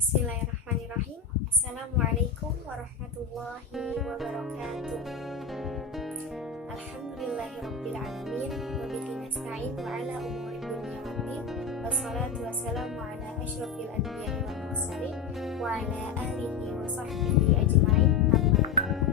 Bismillahirrahmanirrahim. Assalamualaikum warahmatullahi wabarakatuh. Alhamdulillahirrabbilalamin. Wabihi nasta'in wa ala umuri dunya waddin. Wassalatu wassalamu ala asyrafil anbiya'i wal mursalin wa ala alihi wa sahbihi ajma'in. Amma ba'du.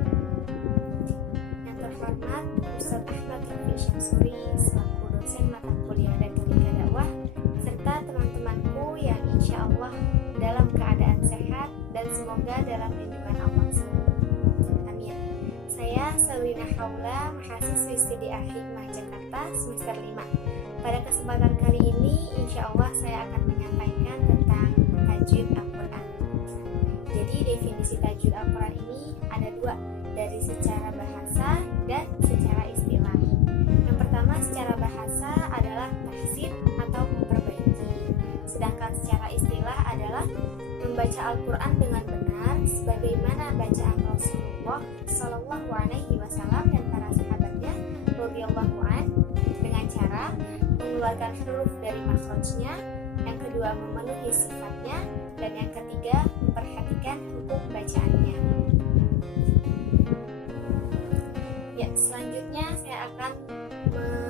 Yang terhormat Ustaz Ahmad Rafi Syamsuri selaku dosen mata kuliah Retorika Dakwah serta teman-temanku yang insya Allah dalam keadaan sehat dan semoga dalam lindungan Allah SWT. Amin. Saya Sabrina Haula, mahasiswi studi Al-Hikmah Jakarta semester 5. Pada kesempatan kali ini insya Allah saya akan menyampaikan tentang tajwid Al-Quran. Jadi definisi tajwid Al-Quran ini ada dua, dari secara bahasa dan secara istilah. Yang pertama secara bahasa adalah tahsin atau memperbaiki, sedangkan secara istilah adalah membaca Al-Quran dengan benar sebagaimana bacaan Rasulullah Shallallahu Alaihi Wasallam dan para sahabatnya radhiyallahu an, dengan cara mengeluarkan huruf dari makhrajnya, yang kedua memenuhi sifatnya, dan yang ketiga memperhatikan hukum bacaannya. Ya, selanjutnya saya akan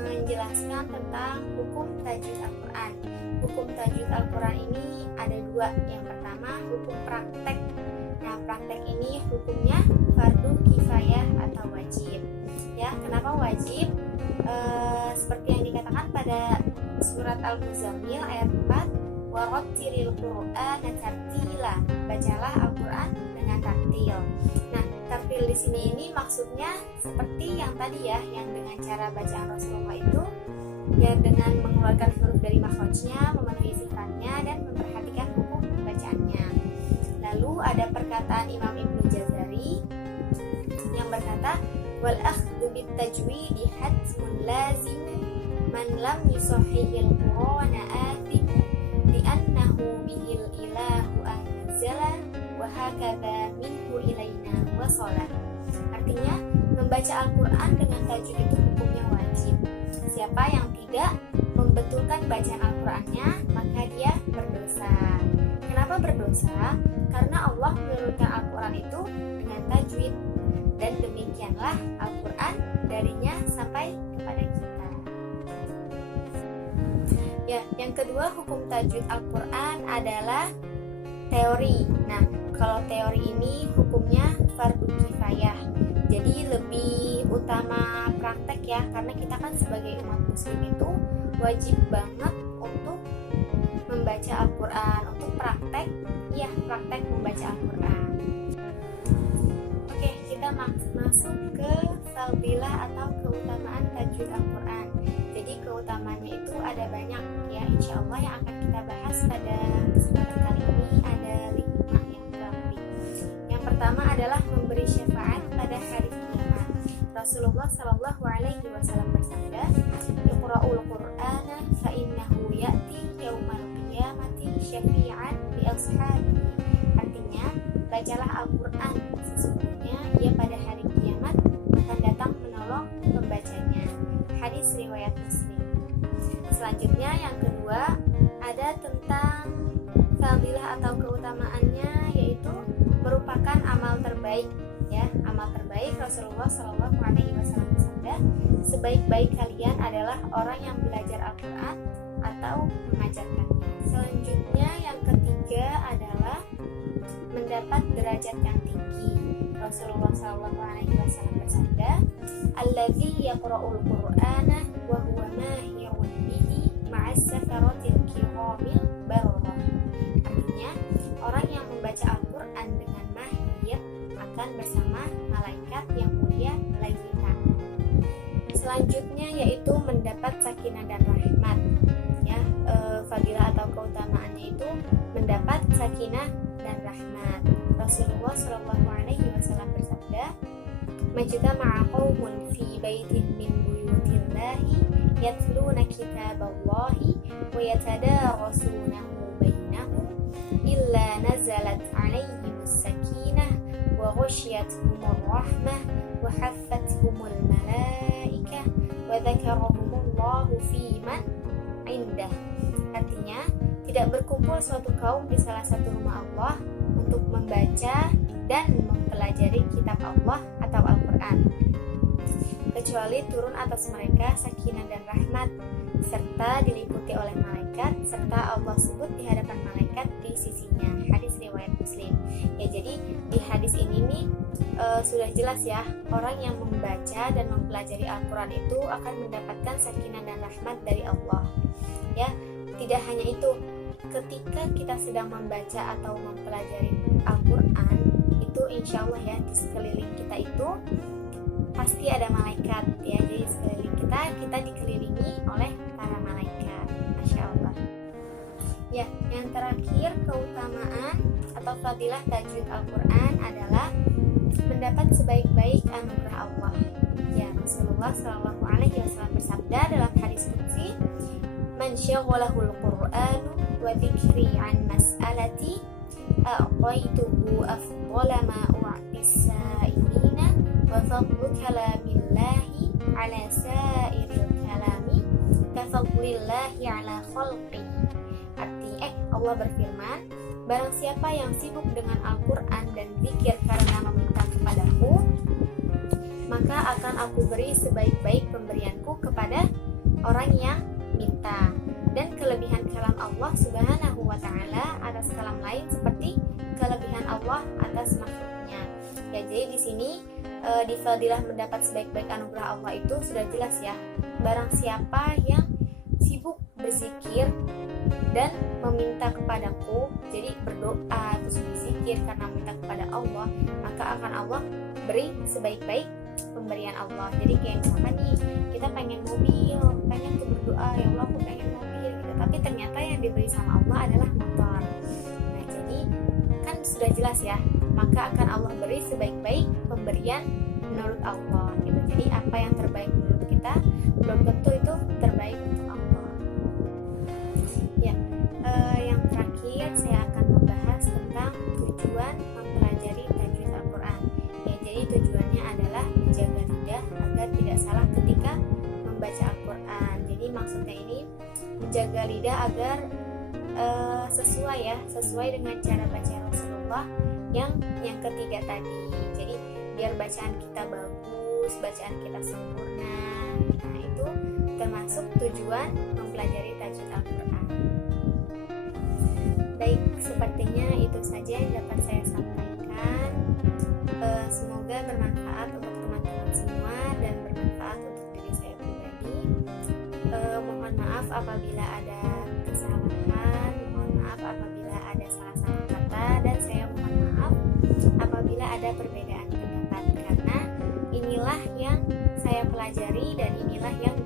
menjelaskan tentang hukum tajwid Al-Quran. Hukum tajwid Al-Quran ini ada dua. Yang pertama hukum praktek. Nah, praktek ini hukumnya fardu kifayah atau wajib. Ya, kenapa wajib? Seperti yang dikatakan pada surat Al-Muzammil ayat 4, warattilil Qur'ana tartila. Bacalah Al-Quran dengan tartil. Nah, tartil di sini ini maksudnya seperti yang tadi ya, yang dengan cara bacaan Rasulullah itu ya dengan mengeluarkan huruf dari makhrajnya, memenuhi sifatnya, dan memperhatikan hukum bacaannya. Lalu ada perkataan Imam Ibnu Jazari yang berkata, wal akhdhu bit tajwidi hatmun lazim man lam yusahhihil qur'ana athim li annahu bihil ilahu anzala wa hakadha minhu ilaina wasala. Artinya, membaca Al-Quran dengan tajwid itu hukumnya wajib. Siapa yang tidak membetulkan bacaan Al-Qurannya, maka dia berdosa. Kenapa berdosa? Karena Allah menurunkan Al-Quran itu dengan tajwid, dan demikianlah Al-Quran darinya sampai kepada kita. Ya, yang kedua hukum tajwid Al-Quran adalah teori. Nah, kalau teori ini hukumnya fardu kifayah. Jadi lebih utama praktek ya, karena kita kan sebagai umat muslim itu wajib banget untuk membaca Al-Quran, untuk praktek membaca Al-Quran. Oke, kita masuk ke fadilah atau keutamaan tajwid Al-Quran. Jadi keutamaannya itu ada banyak ya, insya Allah yang akan kita bahas pada kesempatan kali ini ada 5 yang kurang lebih. Yang pertama adalah memberi syafaat pada hari kiamat. Rasulullah Shallallahu Alaihi Wasallam bersabda, "Iqra'ul Qur'ana fa innahu ya'ti yaumal qiyamati syafi'an li ashabihi." Artinya, bacalah Al-Quran, sesungguhnya ia pada hari kiamat akan datang menolong pembacanya. Hadis riwayat Muslim. Selanjutnya yang kedua ada tentang fadilah atau keutamaannya, yaitu merupakan amal terbaik ya. Amal terbaik Rasulullah Shallallahu Alaihi Wasallam bersabda, sebaik-baik kalian adalah orang yang belajar Al-Quran atau mengajarkannya. Selanjutnya yang ketiga adalah mendapat derajat yang tinggi. Rasulullah Shallallahu Alaihi Wasallam bersabda, alladzi yaqra'ul Qur'ana wa huwa mahirun bihi ma'as safaratil kiramil bararah. Artinya, orang yang membaca Al-Quran dengan mahir akan bersama malaikat yang mulia lagi tak. Selanjutnya yaitu mendapat sakinah dan rahmat. Ya, fadilah atau keutamaannya itu mendapat sakinah dan rahmat. Rasulullah Shallallahu Alaihi Wasallam bersabda, majtama'a qaumun fi baitin min buyutillahi yatluna kitaballahi wa yatadarasunahu bainahum illa nazalat alaihimus sakinah wa ghasyiyatuhumur rahmah wa haffathumul malaikah wa dzakarahumullahu fi man indah. Artinya, tidak berkumpul suatu kaum di salah satu rumah Allah untuk membaca dan mempelajari kitab Allah atau Al-Quran, kecuali turun atas mereka sakinah dan rahmat, serta diliputi oleh malaikat, serta Allah sebut di hadapan malaikat di sisinya. Hadis riwayat Muslim. Ya, jadi di hadis ini nih sudah jelas ya, orang yang membaca dan mempelajari Al-Quran itu akan mendapatkan sakinah dan rahmat dari Allah. Ya, tidak hanya itu, ketika kita sedang membaca atau mempelajari Al-Quran itu insya Allah ya, di sekeliling kita itu pasti ada malaikat ya. Jadi sekeliling kita dikelilingi oleh para malaikat. Masya Allah. Ya, yang terakhir, keutamaan atau fadilah tajwid Al-Quran adalah mendapat sebaik-baik anugerah Allah. Ya, Rasulullah Shallallahu Alaihi Wasallam bersabda dalam hadis qudsi, "Man syaghalahul Qur'an wa dzikri an mas'alati a'taituhu afdhala ma u'tis sa'ilina wa fadlu kalamillahi ala sa'iril kalami ka fadlillahi ala khalqi." Artinya Allah berfirman, barang siapa yang sibuk dengan Al-Quran dan zikir karena meminta kepadaku, maka akan aku beri sebaik-baik pemberianku kepada orang yang minta. Dan kelebihan kalam Allah Subhanahu wa Ta'ala atas kalam lain seperti kelebihan Allah atas makhluknya. Ya, jadi di sini di fadilah mendapat sebaik-baik anugerah Allah itu sudah jelas ya. Barang siapa yang sibuk berzikir dan meminta kepadaku, jadi berdoa terus berzikir karena meminta kepada Allah, maka akan Allah beri sebaik-baik pemberian Allah. Jadi kayak misalkan nih, kita pengen mobil, pengen tuh berdoa, ya Allah aku pengen mobil gitu, tapi ternyata yang diberi sama Allah adalah motor. Nah, jadi kan sudah jelas ya, maka akan Allah beri sebaik-baik pemberian menurut Allah gitu. Jadi apa yang terbaik menurut kita belum tentu itu terbaik untuk Allah. Ya, yang terakhir saya akan membahas tentang tujuan mempelajari tajwid Al-Quran. Ya, jadi tujuannya adalah menjaga lidah agar tidak salah ketika membaca Al-Quran. Jadi maksudnya ini menjaga lidah agar sesuai dengan cara baca Rasulullah yang ketiga tadi. Jadi biar bacaan kita bagus, bacaan kita sempurna. Nah, itu termasuk tujuan mempelajari tajwid Al-Quran. Baik, sepertinya itu saja yang dapat saya sampaikan. Semoga bermanfaat untuk teman-teman semua dan bermanfaat untuk diri saya pribadi. Mohon maaf apabila ada kesalahan, mohon maaf apabila ada salah-salah kata, dan saya mohon maaf apabila ada perbedaan pendapat, karena inilah yang saya pelajari dan inilah yang